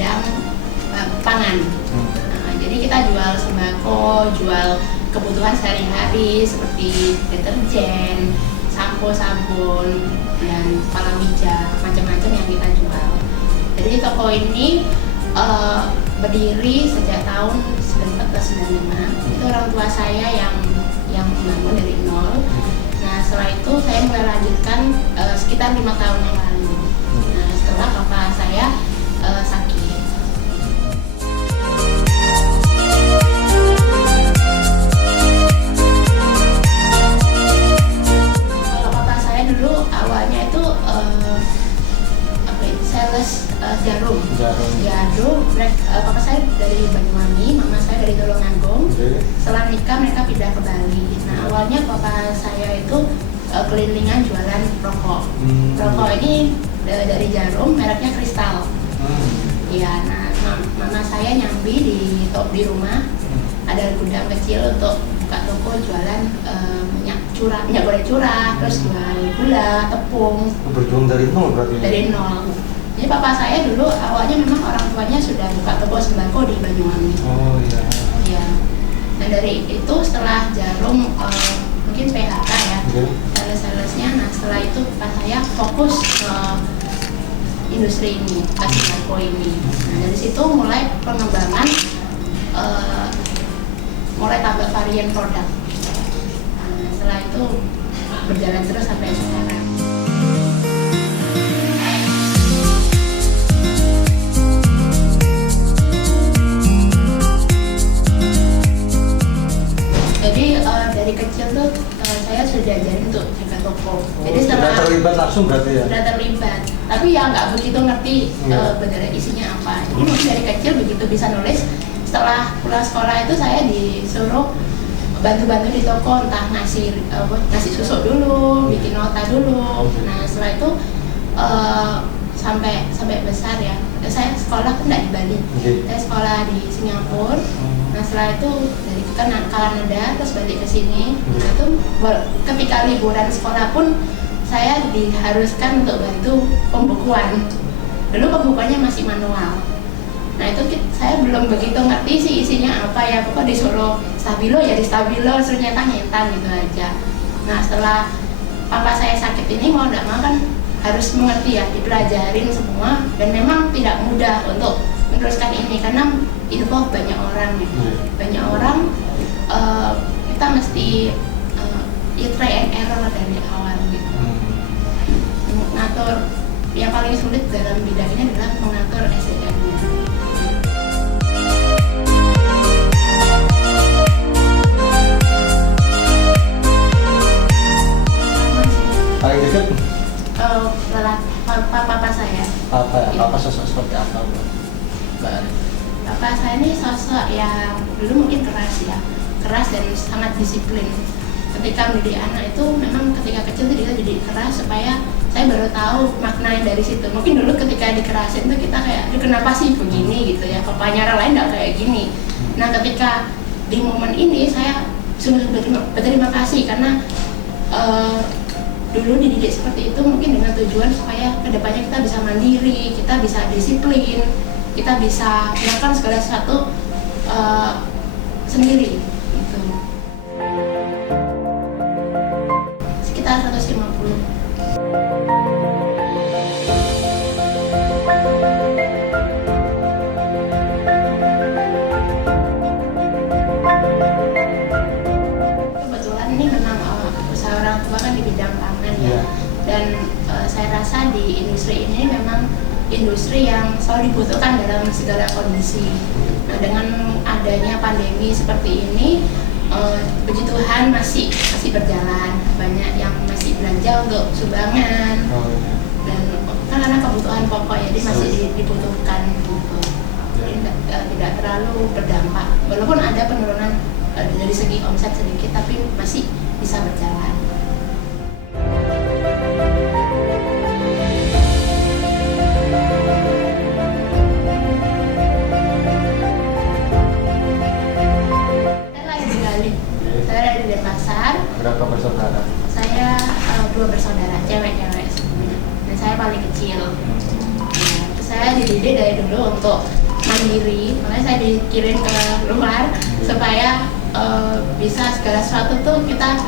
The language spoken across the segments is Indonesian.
bidang pangan. Nah, jadi kita jual sembako, jual kebutuhan sehari-hari seperti deterjen, sampo, sabun, dan palawija, macam-macam yang kita jual. Jadi toko ini berdiri sejak tahun 1995. Itu orang tua saya yang membangun dari nol. Nah, setelah itu saya mulai lanjutkan sekitar 5 tahun yang lalu. Nah, setelah bapak saya sakit. Kalau bapak saya dulu awalnya itu sales jarum. Papa saya dari Banyuwangi, mama saya dari Tulungagung. Setelah nikah mereka pindah ke Bali. Nah, awalnya papa saya itu kelilingan jualan rokok. Rokok ini dari jarum, mereknya Kristal. Iya, nah mama saya nyambi di rumah ada gudang kecil untuk buka toko jualan minyak goreng curah, terus jual gula, tepung. Berjuang dari nol berarti? Dari nol. Jadi papa saya dulu awalnya memang orang tuanya sudah buka toko sembako di Banyuwangi. Oh iya. Iya. Dan dari itu setelah jarum mungkin PHK ya, sales-salesnya. Nah, setelah itu papa saya fokus ke industri ini, ke sembako ini. Nah, dari situ mulai pengembangan, mulai tambah varian produk. Nah, setelah itu berjalan terus sampai sekarang. Jadi dari kecil tuh saya sudah diajarin untuk jaga toko. Jadi setelah terlibat langsung berarti ya? Sudah terlibat, tapi ya nggak begitu ngerti beneran isinya apa. Jadi mungkin dari kecil begitu bisa nulis. Setelah pulang sekolah itu saya disuruh bantu-bantu di toko, entah ngasih susu dulu, bikin nota dulu. Nah, setelah itu sampai besar ya. Saya sekolah kan nggak di Bali, saya sekolah di Singapura. Nah, setelah itu dari Kanada terus balik ke sini. Nah, itu ketika liburan sekolah pun saya diharuskan untuk bantu pembukuan. Dulu pembukuannya masih manual. Nah, itu saya belum begitu ngerti sih isinya apa ya. Pokoknya disuruh stabilo ya di stabilo, suruh nyetak gitu aja. Nah, setelah papa saya sakit ini mau nggak mau kan harus mengerti ya, dipelajarin semua. Dan memang tidak mudah untuk meneruskan ini karena involve banyak orang ya. Banyak orang, kita mesti try and error dari awal gitu. Mengatur, yang paling sulit dalam bidang ini adalah mengatur SDM-nya. Paling dekat? Papa saya. Papa sosok seperti apa, Mbak Ari? Papa saya ini sosok yang dulu mungkin keras dan sangat disiplin. Ketika mendidik anak itu memang ketika kecil itu dia didik keras supaya saya baru tahu makna dari situ. Mungkin dulu ketika dikerasin tuh kita kayak, kenapa sih begini gitu ya, papanya orang lain nggak kayak gini. Nah, ketika di momen ini saya sungguh berterima kasih karena dulu dididik seperti itu mungkin dengan tujuan supaya kedepannya kita bisa mandiri, kita bisa disiplin, kita bisa melakukan segala sesuatu sendiri gitu. Sekitar 150. Kebetulan ini memang usaha orang tua kan di bidang pangan ya. Dan saya rasa di industri ini memang industri yang selalu dibutuhkan dalam segala kondisi. Nah, dengan adanya pandemi seperti ini, puji Tuhan masih berjalan, banyak yang masih belanja untuk sumbangan, dan kan karena kebutuhan pokok jadi masih dibutuhkan gitu. Jadi tidak terlalu berdampak, walaupun ada penurunan dari segi omset sedikit, tapi masih bisa berjalan. Berapa bersaudara? Saya 2 bersaudara, cewek-cewek semuanya. Dan saya paling kecil. Terus saya saya dididik dari dulu untuk mandiri, makanya saya dikirim ke luar supaya bisa segala sesuatu tuh kita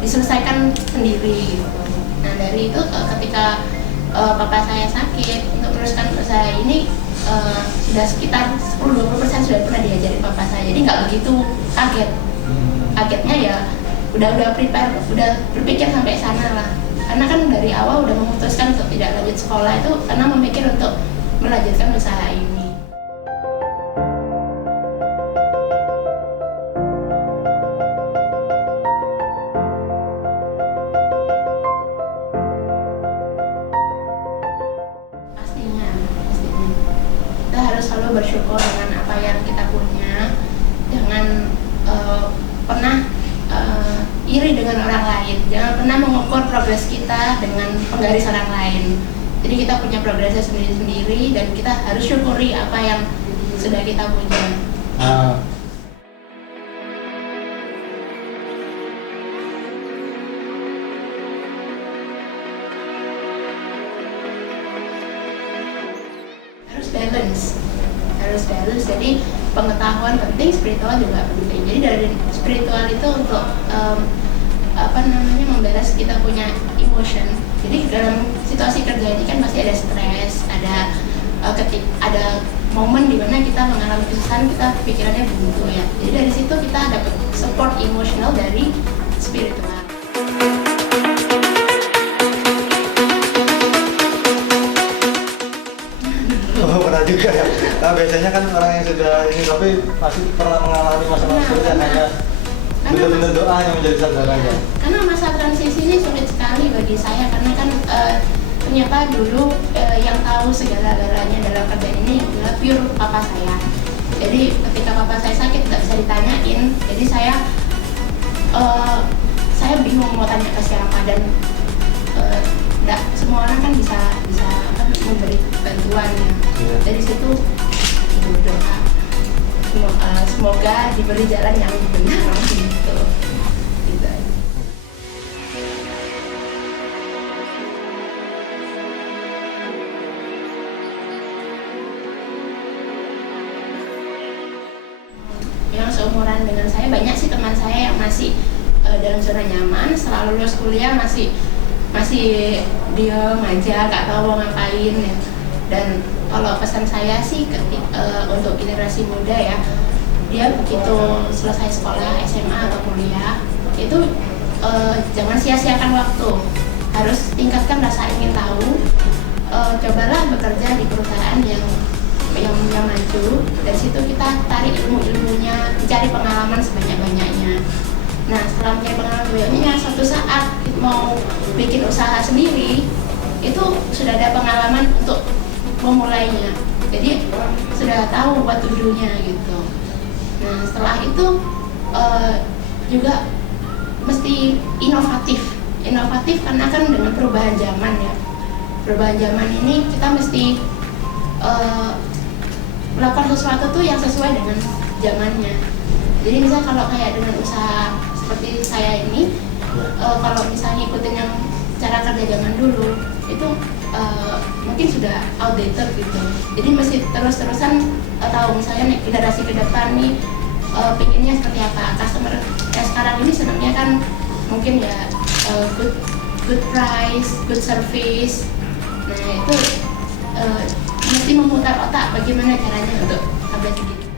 diselesaikan sendiri gitu. Nah dari itu ketika papa saya sakit, untuk teruskan usaha ini sudah sekitar 10-20% sudah pernah diajarin papa saya, jadi nggak begitu kagetnya ya udah prepare, udah berpikir sampai sana lah, karena kan dari awal udah memutuskan untuk tidak lanjut sekolah itu karena memikir untuk melanjutkan usaha ini. Pastinya kita harus selalu bersyukur dengan apa yang kita punya, jangan pernah iri dengan orang lain, jangan pernah mengukur progres kita dengan penggaris orang lain. Jadi kita punya progresnya sendiri-sendiri dan kita harus syukuri apa yang sudah kita punya. Harus balance. Jadi pengetahuan penting, spiritual juga penting. Jadi dari spiritual itu untuk membalance kita punya emotion. Jadi dalam situasi kerja ini kan pasti ada stres, ada momen di mana kita mengalami kesusahan, kita pikirannya buntu ya. Jadi dari situ kita dapat support emosional dari spiritual. Pernah juga ya. Nah, biasanya kan orang yang sudah ini tapi masih pernah mengalami masa-masa sulit dan hanya benar-benar doa yang menjadi sandarannya. Karena masa transisi ini sulit sekali bagi saya, karena kan ternyata dulu yang tahu segala-galanya dalam kerjaan ini adalah pure papa saya. Jadi ketika papa saya sakit nggak bisa ditanyain, jadi saya bingung mau tanya ke siapa, dan nggak semua orang kan bisa memberi bantuan ya. Dari situ berdoa semoga diberi jalan yang benar gitu. Yang seumuran dengan saya, banyak sih teman saya yang masih dalam zona nyaman, setelah lulus kuliah masih diam aja, nggak tahu mau ngapain ya. Dan kalau pesan saya sih untuk generasi muda ya, dia begitu selesai sekolah SMA atau kuliah itu jangan sia-siakan waktu, harus tingkatkan rasa ingin tahu, cobalah bekerja di perusahaan yang maju. Dari situ kita tarik ilmunya, cari pengalaman sebanyak-banyaknya. Nah setelah mencari pengalaman sebanyak-banyaknya, suatu saat mau bikin usaha sendiri itu sudah ada pengalaman untuk memulainya, jadi sudah tahu what to do-nya gitu. Nah setelah itu juga mesti inovatif karena kan dengan perubahan zaman ya, perubahan zaman ini kita mesti melakukan sesuatu tuh yang sesuai dengan zamannya. Jadi misal kalau kayak dengan usaha seperti saya ini, kalau misalnya ikutin yang cara kerja zaman dulu itu mungkin sudah outdated gitu. Jadi masih terus-terusan tahu misalnya generasi ke depan nih pinginnya seperti apa. Customer sekarang ini senangnya kan mungkin ya good price, good service. Nah itu mesti memutar otak bagaimana caranya untuk update gitu.